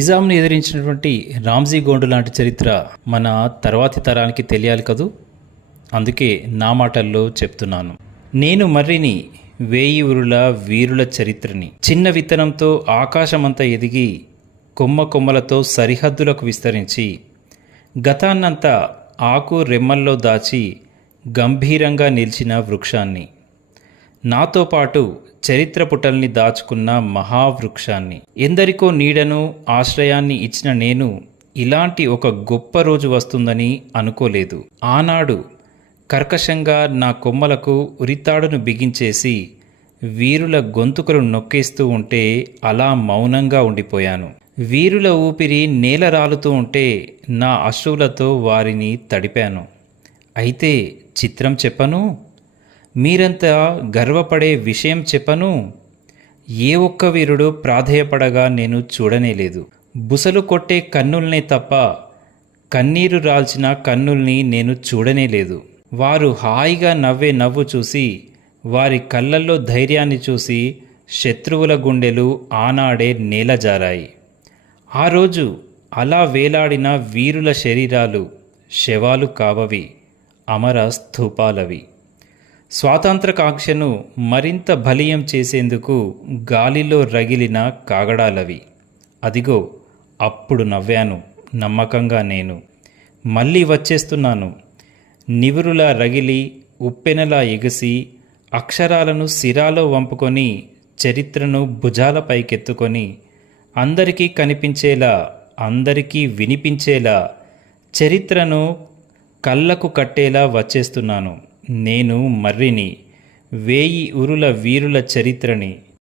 నిజాంను ఎదిరించినటువంటి రామ్జీ గోండు లాంటి చరిత్ర మన తర్వాతి తరానికి తెలియాలి కదూ. అందుకే నా మాటల్లో చెప్తున్నాను. నేను మర్రిని, వేయి ఊరుల వీరుల చరిత్రని. చిన్న విత్తనంతో ఆకాశమంతా ఎదిగి కొమ్మ కొమ్మలతో సరిహద్దులకు విస్తరించి గతాన్నంతా ఆకు రెమ్మల్లో దాచి గంభీరంగా నిలిచిన వృక్షాన్ని, నాతో పాటు చరిత్ర పుటల్ని దాచుకున్న మహావృక్షాన్ని. ఎందరికో నీడను, ఆశ్రయాన్ని ఇచ్చిన నేను ఇలాంటి ఒక గొప్ప రోజు వస్తుందని అనుకోలేదు. ఆనాడు కర్కశంగా నా కొమ్మలకు ఉరితాడును బిగించేసి వీరుల గొంతుకలు నొక్కేస్తూ ఉంటే అలా మౌనంగా ఉండిపోయాను. వీరుల ఊపిరి నేల రాలుతూ ఉంటే నా అశ్రువులతో వారిని తడిపాను. అయితే చిత్రం చెప్పను, మీరంతా గర్వపడే విషయం చెప్పను. ఏ ఒక్క వీరుడు ప్రాధేయపడగా నేను చూడనేలేదు. బుసలు కొట్టే కన్నుల్నే తప్ప కన్నీరు రాల్చిన కన్నుల్ని నేను చూడనేలేదు. వారు హాయిగా నవ్వే నవ్వు చూసి, వారి కళ్ళల్లో ధైర్యాన్ని చూసి శత్రువుల గుండెలు ఆనాడే నేలజారాయి. ఆ రోజు అలా వేలాడిన వీరుల శరీరాలు శవాలు కావవి, అమర స్థూపాలవి. స్వాతంత్రకాంక్షను మరింత బలీయం చేసేందుకు గాలిలో రగిలిన కాగడాలవి. అదిగో అప్పుడు నవ్వాను నమ్మకంగా. నేను మళ్ళీ వచ్చేస్తున్నాను. నివురులా రగిలి, ఉప్పెనలా ఎగసి, అక్షరాలను సిరాలో వంపుకొని, చరిత్రను భుజాలపైకెత్తుకొని, అందరికీ కనిపించేలా, అందరికీ వినిపించేలా, చరిత్రను కళ్ళకు కట్టేలా వచ్చేస్తున్నాను. నేను మర్రిని, వేయి ఉరుల వీరుల చరిత్రని.